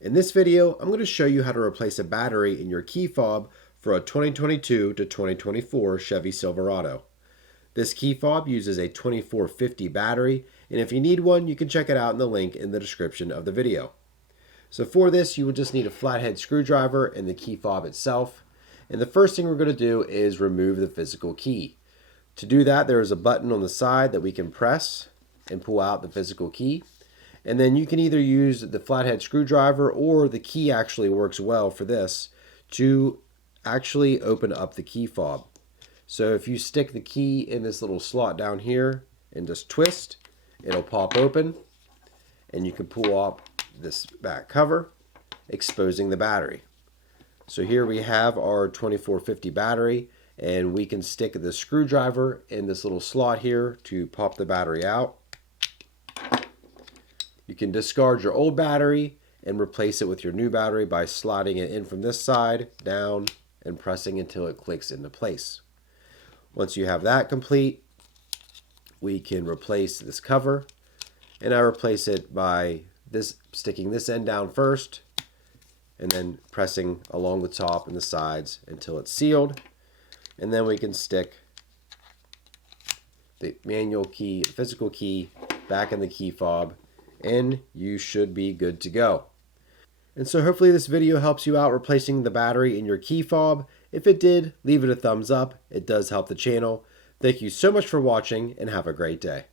In this video, I'm going to show you how to replace a battery in your key fob for a 2022 to 2024 Chevy Silverado. This key fob uses a 2450 battery, and if you need one, you can check it out in the link in the description of the video. So for this, you will just need a flathead screwdriver and the key fob itself. And the first thing we're going to do is remove the physical key. To do that, there is a button on the side that we can press and pull out the physical key. And then you can either use the flathead screwdriver, or the key actually works well for this, to actually open up the key fob. So if you stick the key in this little slot down here and just twist, it'll pop open and you can pull off this back cover, exposing the battery. So here we have our 2450 battery, and we can stick the screwdriver in this little slot here to pop the battery out. You can discard your old battery and replace it with your new battery by sliding it in from this side, down, and pressing until it clicks into place. Once you have that complete, we can replace this cover, and I replace it by sticking this end down first and then pressing along the top and the sides until it's sealed. And then we can stick the manual key, physical key, back in the key fob, and you should be good to go. And so hopefully this video helps you out replacing the battery in your key fob. If it did, leave it a thumbs up. It does help the channel. Thank you so much for watching, and have a great day.